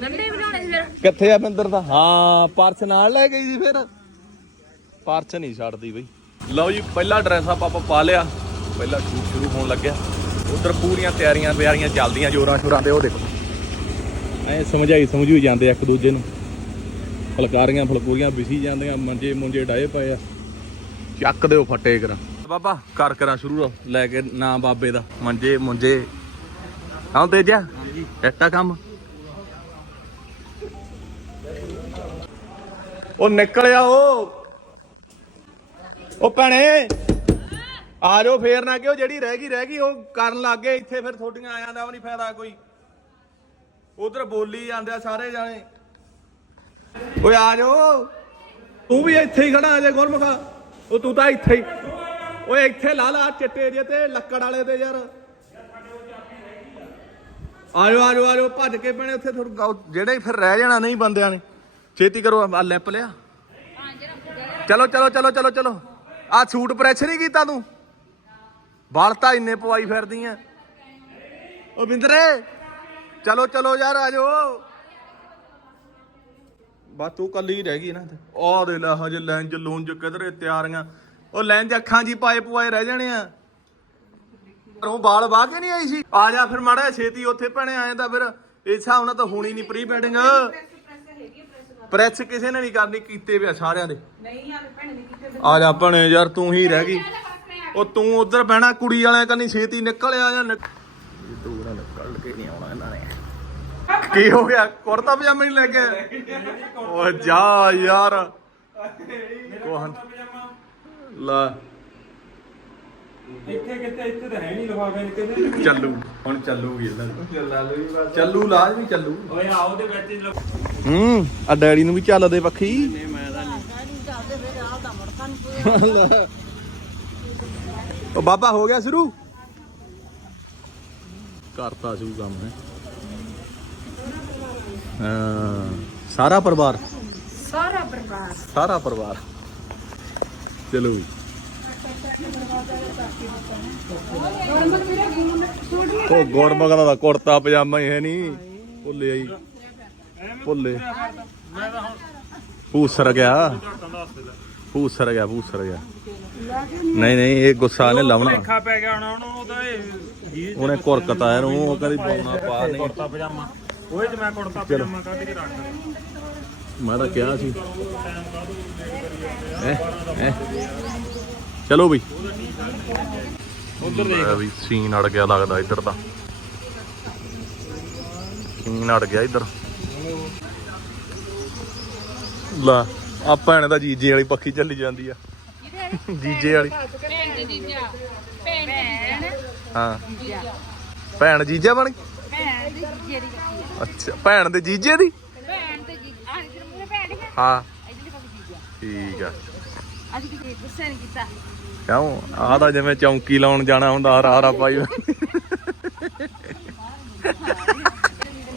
ਗੰਡੇ ਕਿੱਥੇ ਆ ਬਿੰਦਰ ਦਾ? ਹਾਂ ਪਰਸ ਨਾਲ ਲੈ ਗਈ ਸੀ ਫਿਰ। ਪਰਸ ਨਹੀਂ ਛੱਡਦੀ ਬਈ। ਲਓ ਜੀ ਪਹਿਲਾ ਡਰੈਸ ਆਪ ਆਪਾਂ ਪਾ ਲਿਆ। ਪਹਿਲਾ ਸ਼ੂਟ ਸ਼ੁਰੂ ਹੋਣ ਲੱਗਿਆ। ਉਧਰ ਪੂਰੀਆਂ ਤਿਆਰੀਆਂ ਤਿਆਰੀਆਂ ਚੱਲਦੀਆਂ ਜੋਰਾਂ ਸ਼ੋਰਾਂ ਤੇ ਉਹ ਦੇਖੋ। ਐ ਸਮਝਾਈ ਸਮਝੂ ਜਾਂਦੇ ਆ ਇੱਕ ਦੂਜੇ ਨੂੰ। ਫਲਕਾਰੀਆਂ ਫਲਕੂਰੀਆਂ ਵਿਸੀ ਜਾਂਦੀਆਂ, ਮੰਜੇ ਮੁੰਜੇ ਡਾਏ ਪਏ ਆ। ਚੱਕ ਦਿਓ ਫੱਟੇ ਕਰਾਂ ਬਾਬਾ ਕਰ ਕਰਾਂ ਸ਼ੁਰੂ ਲੈ ਕੇ ਨਾਂ ਬਾਬੇ ਦਾ, ਮੰਜੇ ਮੁੰਜੇ। ਆਉਂ ਤੇਜਾ? ਐਟਾ ਕੰਮ? ਉਹ ਨਿਕਲਿਆ ਉਹ। ਉਹ ਭੈਣੇ, ਆ ਜਾਓ ਫੇਰ ਨਾ ਕਿਉਂ, ਜਿਹੜੀ ਰਹਿ ਗਈ ਰਹਿ ਗਈ, ਉਹ ਕਰਨ ਲੱਗ ਗਏ, ਇੱਥੇ ਫਿਰ ਤੁਹਾਡੀਆਂ ਆਇਆਂ ਦਾ ਵੀ ਨਹੀਂ ਫਾਇਦਾ ਕੋਈ। ਉਧਰ ਬੋਲੀ ਜਾਂਦੇ ਆ ਸਾਰੇ ਜਾਣੇ। ਓਏ ਆ ਜਾਓ। ਤੂੰ ਵੀ ਇੱਥੇ ਹੀ ਖੜਾ ਅਜੇ ਗੁਰਮੁਖਾ। ਉਹ ਤੂੰ ਤਾਂ ਇੱਥੇ ਹੀ। ਓਏ ਇੱਥੇ ਲਾ ਲਾ ਚਿੱਟੇ ਜੇ ਤੇ ਲੱਕੜ ਵਾਲੇ ਤੇ ਯਾਰ। ਆਜੋ ਆਜੋ ਆਜੋ, ਭੱਜ ਕੇ ਪੈਣੇ ਉੱਥੇ ਤੁਹਾਨੂੰ ਜਿਹੜੇ ਫਿਰ ਰਹਿ ਜਾਣਾ ਨਹੀਂ ਬੰਦਿਆਂ ਨੇ। ਛੇਤੀ ਕਰੋ ਆ ਲਿਪ ਲਿਆ। ਚਲੋ ਚਲੋ ਚਲੋ ਚਲੋ ਚਲੋ। ਆ ਸੂਟ ਪ੍ਰੈਸ ਨਹੀਂ ਕੀਤਾ ਤੂੰ। ਵਾਲ ਤਾਂ ਇੰਨੇ ਪਵਾਈ ਫਿਰਦੀ ਆ ਓ ਬਿੰਦਰੇ ਚਲੋ ਚਲੋ ਯਾਰ ਆਜੋ ਬਸ ਤੂੰ ਕੱਲੀ ਰਹਿ ਗਈ ਨਾ ਆਹ ਦੇ ਲੈ ਹਜੇ ਲੈਂਜ ਲੂੰਜ ਕਿਧਰੇ ਤਿਆਰੀਆਂ। ਉਹ ਲੈਂਜ ਅੱਖਾਂ ਜੀ ਪਾਏ ਪੁਆਏ ਰਹਿ ਜਾਣੇ ਆ। ਘਰੋਂ ਬਾਲ ਵਾਹ ਕੇ ਨਹੀਂ ਆਈ ਸੀ? ਆ ਜਾ ਫਿਰ ਮਾੜਾ ਛੇਤੀ ਉੱਥੇ ਭੈਣੇ ਆਏ ਤਾਂ ਫਿਰ। ਇਸ ਹਿਸਾਬ ਨਾਲ ਤਾਂ ਹੋਣੀ ਨਹੀਂ ਪ੍ਰੀ ਵੈਡਿੰਗ ਪ੍ਰੈਸ ਕਿਸੇ ਨੇ ਨਹੀਂ ਕਰਨੀ ਕੀਤੇ ਪਿਆ ਸਾਰਿਆਂ ਦੇ। ਨਹੀਂ ਯਾਰ ਭੈਣ ਨੇ ਕਿਤੇ ਆ ਜਾ ਭੈਣੇ ਯਾਰ ਤੂੰ ਹੀ ਰਹਿ ਗਈ। ਉਹ ਤੂੰ ਉਧਰ ਬਹਿਣਾ ਕੁੜੀ ਵਾਲਿਆਂ ਕੰਨੀ ਛੇਤੀ ਨਿਕਲ ਆ ਜਾਂ ਦੂਰ ਨਿਕਲ ਕੇ ਨਹੀਂ ਆਉਣਾ ਇਹਨਾਂ ਨੇ। ਕੀ ਹੋ ਗਿਆ? ਕੁੜਤਾ ਪਜਾਮਾ ਨਹੀਂ ਲੈ ਕੇ? ਓ ਜਾ ਯਾਰ। ਕੋਹਨ। ਲਾ। ਇੱਥੇ ਕਿਤੇ ਇੱਥੇ ਤਾਂ ਹੈ ਨਹੀਂ ਲਫਾਫੇ ਨੇ ਕਿਤੇ। ਚੱਲੂ। ਹੁਣ ਚੱਲੂਗੀ ਇਹਨਾਂ ਦੀ। ਚੱਲੂ ਲਾਜ਼ਮੀ ਚੱਲੂ ਓਏ ਆਓ ਦੇ ਵਿੱਚ ਹੀ ਆ ਡੈਡੀ ਨੂੰ ਵੀ ਚੱਲਦੇ ਪੱਖੀ। ਉਹ ਬਾਬਾ ਹੋ ਗਿਆ ਸ਼ੁਰੂ। ਕਰਤਾ ਸ਼ੁਰੂ ਕੰਮ ਹੈ ਹਾਂ। ਸਾਰਾ ਪਰਿਵਾਰ? ਸਾਰਾ ਪਰਿਵਾਰ। ਸਾਰਾ ਪਰਿਵਾਰ। ਚਲੋ ਵੀ ਉਹ ਗੁਰਮਗਾ ਦਾ ਕੁੜਤਾ ਪਜਾਮਾ ਹੀ ਹੈ ਨਹੀਂ ਭੁੱਲੇ ਆਈ। ਭੁੱਲੇ। ਪੂਸਰ ਗਿਆ। ਪੂਸਰ ਗਿਆ ਪੂਸਰ ਗਿਆ। ਨਹੀਂ ਨਹੀਂ ਇਹ ਗੁੱਸਾ ਨੇ ਲਾਉਣਾ ਭੁਲੇਖਾ ਪੈ ਗਿਆ ਹੁਣ ਉਹਨੂੰ ਉਹਦਾ ਇਹ ਜੀ ਉਹਨੇ ਕੁਰਕਤਾ ਇਹਨੂੰ ਉਹ ਕਹਿੰਦੀ ਪਾਉਣਾ ਪਾ ਨਹੀਂ। ਕੁੜਤਾ ਪਜਾਮਾ। ਓਏ ਤੇ ਮੈਂ ਕੁੜਤਾ ਪਜਾਮਾ ਕੱਢ ਕੇ ਰੱਖ। ਮੈਂ ਤਾਂ ਕਿਹਾ ਸੀ। ਹੈਂ? ਹੈਂ? ਚਲੋ ਬਈ। ਉਧਰ ਦੇਖ। ਵੀ ਸੀਨ ਅੜ ਗਿਆ ਲੱਗਦਾ ਇੱਧਰ ਤਾਂ ਸੀਨ ਅੜ ਗਿਆ ਇੱਧਰ। ਲਾ ਆ ਭੈਣ ਦਾ ਜੀਜੇ ਵਾਲੀ ਪੱਖੀ ਚੱਲੀ ਜਾਂਦੀ ਆ। ਜੀਜੇ ਵਾਲੀ। ਭੈਣ ਦੇ ਜੀਜਾ। ਭੈਣ ਹਾਂ। ਭੈਣ ਜੀਜਾ ਬਣ ਗਈ। ਭੈਣ ਦੇ ਜੀਜੇ ਦੀ ਕੱਟੀ ਅੱਛਾ, ਭੈਣ ਦੇ ਜੀਜੇ ਦੀ? ਭੈਣ ਤੇ ਜੀਜਾ ਆਹ ਜਿਹੜਾ ਮੂਰੇ ਭੈਣ ਹੈ। ਹਾਂ ਇਹਦੇ ਕੋਲ ਜੀਜਾ ਠੀਕ ਆ। ਅਸੀਂ ਕਿਤੇ ਗੁੱਸੇ ਨਹੀਂ ਕੀਤਾ ਕਿਉਂ? ਆਹ ਤਾਂ ਜਿਵੇਂ ਚੌਂਕੀ ਲਾਉਣ ਜਾਣਾ ਹੁੰਦਾ, ਹਰਾ ਹਰਾ ਪਾਈ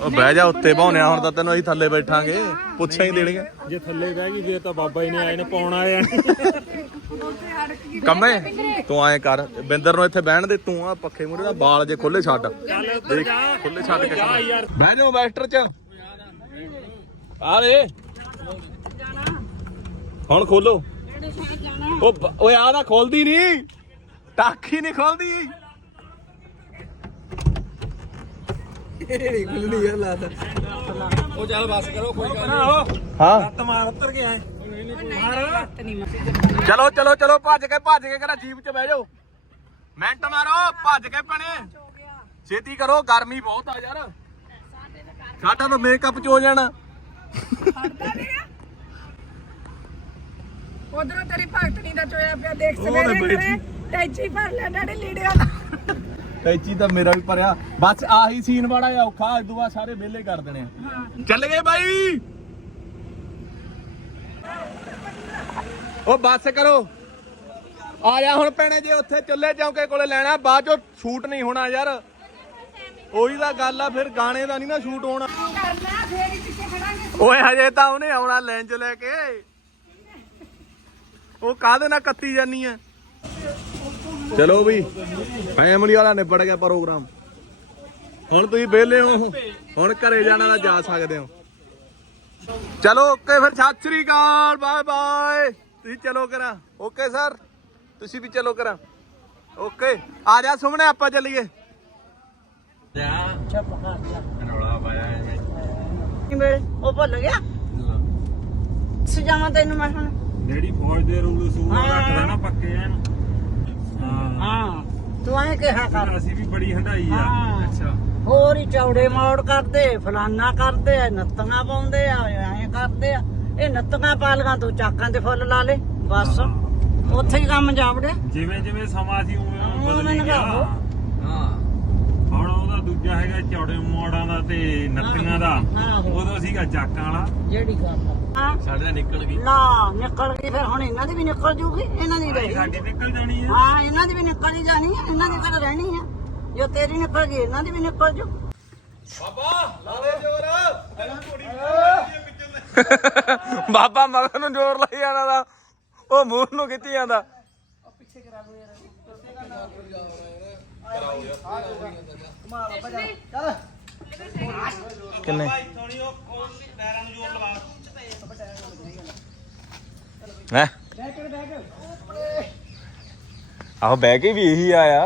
ਉਹ ਬਹਿ ਜਾ, ਉੱਤੇ ਭਾਉਨਿਆ ਹੁਣ ਤਾਂ ਤੈਨੂੰ ਅਸੀਂ ਥੱਲੇ ਬੈਠਾਂਗੇ। ਪੁੱਛਾਂ ਹੀ ਦੇਣੀਆਂ। ਜੇ ਥੱਲੇ ਬਹਿ ਗਈ, ਫੇਰ ਤਾਂ ਬਾਬਾ ਹੀ ਨੇ ਆਏ ਨੇ, ਪਾਉਣਾ ਆਏ ਕੰਮੇ ਤੂੰ ਐਂ ਕਰ ਬਿੰਦਰ ਨੂੰ ਇੱਥੇ ਬਹਿਣ ਦੇ ਤੂੰ ਆ ਪੱਖੇ ਮੂਰੇ ਦਾ ਬਾਲ ਜੇ ਖੁੱਲੇ ਛੱਡ। ਦੇਖ ਖੁੱਲੇ ਛੱਡ ਕੇ ਯਾਰ ਬਹਿ ਜਾਓ ਮਾਸਟਰ ਚ। ਆ ਦੇ ਹੁਣ ਖੋਲੋ। ਉਹ ਓਏ ਆ ਤਾਂ ਖੋਲਦੀ ਨਹੀਂ। ਟਾਕੀ ਨਹੀਂ ਖੋਲਦੀ। ਉਹ ਚੱਲ ਬਸ ਕਰੋ ਕੋਈ ਗੱਲ ਨਹੀਂ। ਹਾਂ। ਤਮਾਰ ਉੱਤਰ ਗਿਆ ਚਲੋ ਚਲੋ ਚਲੋ ਭੱਜ ਕੇ ਭੱਜ ਕੇ ਕਿਹੜਾ ਜੀਪ 'ਚ ਬਹਿ ਜਾਓ। ਮਿੰਟ ਮਾਰੋ ਭੱਜ ਕੇ ਪਣੇ ਛੇਤੀ ਕਰੋ ਗਰਮੀ ਬਹੁਤ ਆ ਯਾਰ। ਸਾਡਾ ਤਾਂ ਮੇਕਅਪ 'ਚ ਹੋ ਜਾਣਾ। ਉਧਰੋਂ ਤੇਰੀ ਭਗਤਣੀ ਦਾ ਚੋਇਆ ਪਿਆ ਦੇਖ ਸਵੇਰੇ ਬੜੀ ਕਰੇ ਟੈਚੀ ਭਰ ਲੈ ਡੈਡੀ ਲੀੜਿਆਂ ਟੈਚੀ ਤਾਂ ਮੇਰਾ ਵੀ ਭਰਿਆ। ਬਸ ਆਹੀ ਸੀਨ ਆ ਔਖਾ ਤੋਂ ਬਾਅਦ ਸਾਰੇ ਵਿਹਲੇ ਕਰ ਦੇਣੇ ਚੱਲ ਗਏ ਬਾਈ। ਉਹ ਬੱਸ ਕਰੋ। ਆ ਜਾ ਹੁਣ ਪੈਣੇ ਜੇ ਉੱਥੇ ਚੁੱਲੇ ਚੌਂਕੇ ਕੋਲੇ ਲੈਣਾ, ਬਾਅਦ ਚੋਂ ਸ਼ੂਟ ਨਹੀਂ ਹੋਣਾ ਯਾਰ। ਉਹੀ ਤਾਂ ਗੱਲ ਆ, ਫਿਰ ਗਾਣੇ ਦਾ ਨਹੀਂ ਨਾ ਸ਼ੂਟ ਹੋਣਾ। ਓਏ, ਹਜੇ ਤਾਂ ਉਹਨੇ ਆਉਣਾ ਲੈਂਜ ਲੈ ਕੇ। ਉਹ ਕਾਹਦੇ ਨਾਲ ਕੱਤੀ ਜਾਨੀ ਆ ਚਲੋ ਵੀ ਫੈਮਿਲੀ ਵਾਲਾ ਨਿਬੜ ਗਿਆ ਪ੍ਰੋਗਰਾਮ ਹੁਣ ਤੁਸੀਂ ਵਿਹਲੇ ਹੋ, ਹੁਣ ਘਰੇ ਜਾਣਾ ਤਾਂ ਜਾ ਸਕਦੇ ਹੋ। ਚਲੋ, ਓਕੇ, ਫਿਰ ਸਤਿ ਸ੍ਰੀ ਅਕਾਲ ਬਾਏ ਬਾਏ ਤੁਸੀਂ ਚਲੋ ਕਰਾਂ। ਓਕੇ ਸਰ ਤੁਸੀਂ ਵੀ ਚਲੋ ਕਰਾਂ। ਓਕੇ ਆ ਜਾ ਸੁਮਣੇ ਆਪਾਂ ਚੱਲੀਏ। ਰੌਲਾ ਪਾਇਆ ਇਹ ਮੇਰੇ ਉਹ ਭੁੱਲ ਗਿਆ। ਸਜਾਵਾਂ ਤੈਨੂੰ ਮੈਂ ਹੁਣ। ਫੌਜ ਦੇ ਰੂਲ ਸੂ ਰੱਖਦਾ ਨਾ ਪੱਕੇ ਐਨ। ਹਾਂ। ਹਾਂ ਤੂੰ ਐਂ ਕਿਹਾ ਕਰ। ਅਸੀਂ ਵੀ ਬੜੀ ਹੰਡਾਈ ਆ। ਹਾਂ। ਅੱਛਾ। ਹੋਰ ਹੀ ਚੌੜੇ ਮੋੜ ਕਰਦੇ ਫਲਾਨਾ ਕਰਦੇ ਆ ਨੱਤੀਆਂ ਪਾਉਂਦੇ ਆ ਐਂ ਕਰਦੇ ਆ। ਇਹ ਨੱਤੀਆਂ ਪਾ ਲਗਾ ਤੂੰ ਚਾਕਾਂ ਦੇ ਫੁੱਲ ਲਾ ਲੇ ਬਸ। ਉੱਥੇ ਹੀ ਕੰਮ ਜਾਵੜਿਆ। ਜਿਵੇਂ ਜਿਵੇਂ ਸਮਾਂ ਸੀ ਉਵੇਂ ਉਵੇਂ ਬਦਲੀ ਗਿਆ। ਲਗਾਓ। ਹਾਂ। ਹੁਣ ਉਹਦਾ ਦੂਜਾ ਹੈਗਾ ਚੌੜੇ ਮੋੜਾਂ ਦਾ ਤੇ ਨੱਤੀਆਂ ਦਾ। ਆਹੋ। ਉਦੋਂ ਸੀਗਾ ਚਾਕਾਂ ਵਾਲਾ। ਜਿਹੜੀ ਗੱਲ ਆ। ਹਾਂ। ਸਾਡੇ ਨਾਲ ਨਿਕਲ ਗਈ। ਲਾ ਨਿਕਲ ਗਈ ਫਿਰ ਹੁਣ ਇਹਨਾਂ ਦੀ ਵੀ ਨਿਕਲ ਜੂਗੀ ਇਹਨਾਂ ਦੀ ਸਾਡੀ ਨਿਕਲ ਜਾਣੀ ਹੈ ਹਾਂ ਇਹਨਾਂ ਦੀ ਵੀ ਨਿਕਲ ਹੀ ਜਾਣੀ ਹੈ ਇਹਨਾਂ ਦੀ ਕਦ ਰਹਿਣੀ ਹੈ ਜੋ ਤੇਰੀ ਨਿਕਲ ਗਈ ਇਹਨਾਂ ਦੀ ਵੀ ਨਿਕਲ ਜੂ। ਬਾਬਾ ਮਗਰ ਨੂੰ ਜ਼ੋਰ ਲਾਈ ਜਾਂਦਾ ਦਾ। ਉਹ ਮੂੰਹ ਨੂੰ ਖਿੱਚੀ ਜਾਂਦਾ। ਕਿੰਨੇ? ਹੈ? ਆਹੋ ਬਹਿ ਕੇ ਵੀ ਇਹੀ ਆਇਆ।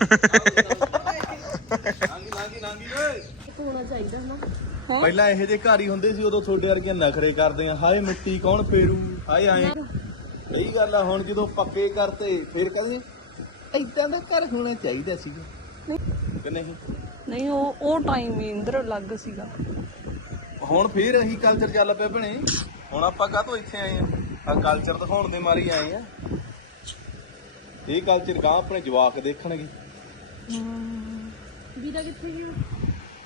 ਪਹਿਲਾਂ ਇਹੋ ਜਿਹੇ ਘਰ ਹੀ ਹੁੰਦੇ ਸੀ ਉਦੋਂ ਤੁਹਾਡੇ ਵਰਗੇ ਨਖਰੇ ਕਰਦੇ ਆ ਹਾਏ ਮਿੱਟੀ ਕੌਣ ਫੇਰੂ ਹਾਏ ਆਏ ਸਹੀ ਗੱਲ ਆ ਹੁਣ ਜਦੋਂ ਪੱਕੇ ਕਰਤੇ ਫਿਰ ਕਹਿੰਦੇ ਏਦਾਂ ਦਾ ਘਰ ਹੋਣਾ ਚਾਹੀਦਾ ਸੀ ਕਿ ਨਹੀਂ? ਨਹੀਂ ਉਹ ਉਹ ਟਾਈਮ ਇੰਦਰ ਅਲੱਗ ਸੀਗਾ। ਹੁਣ ਫੇਰ ਇਹੀ ਕਲਚਰ ਚੱਲ ਪਿਆ ਭਣੇ। ਹੁਣ ਆਪਾਂ ਕਾਹਤੋਂ ਇੱਥੇ ਆਏ ਆ? ਆ ਕਲਚਰ ਦਿਖਾਉਣ ਦੇ ਮਾਰੀ ਆਏ ਆ। ਇਹ ਕਲਚਰ ਗਾਂ ਆਪਣੇ ਜਵਾਕ ਦੇਖਣਗੇ। ਵੀਰਾ ਕਿੱਥੇ ਗਿਆ?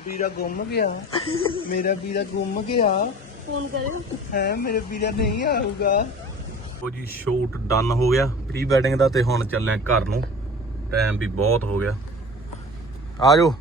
ਵੀਰਾ ਗੁੰਮ ਗਿਆ। ਮੇਰਾ ਵੀਰਾ ਗੁੰਮ ਗਿਆ। ਫੋਨ ਕਰਿਓ। ਹੈ ਮੇਰੇ ਵੀਰਾ ਨਹੀਂ ਆਊਗਾ। ਉਹ ਜੀ ਸ਼ੂਟ ਡਨ ਹੋ ਗਿਆ। ਪ੍ਰੀ ਵੈਡਿੰਗ ਦਾ ਤੇ ਹੁਣ ਚੱਲਿਆ ਘਰ ਨੂੰ। ਟਾਈਮ ਵੀ ਬਹੁਤ ਹੋ ਗਿਆ। ਆ ਜਾਓ।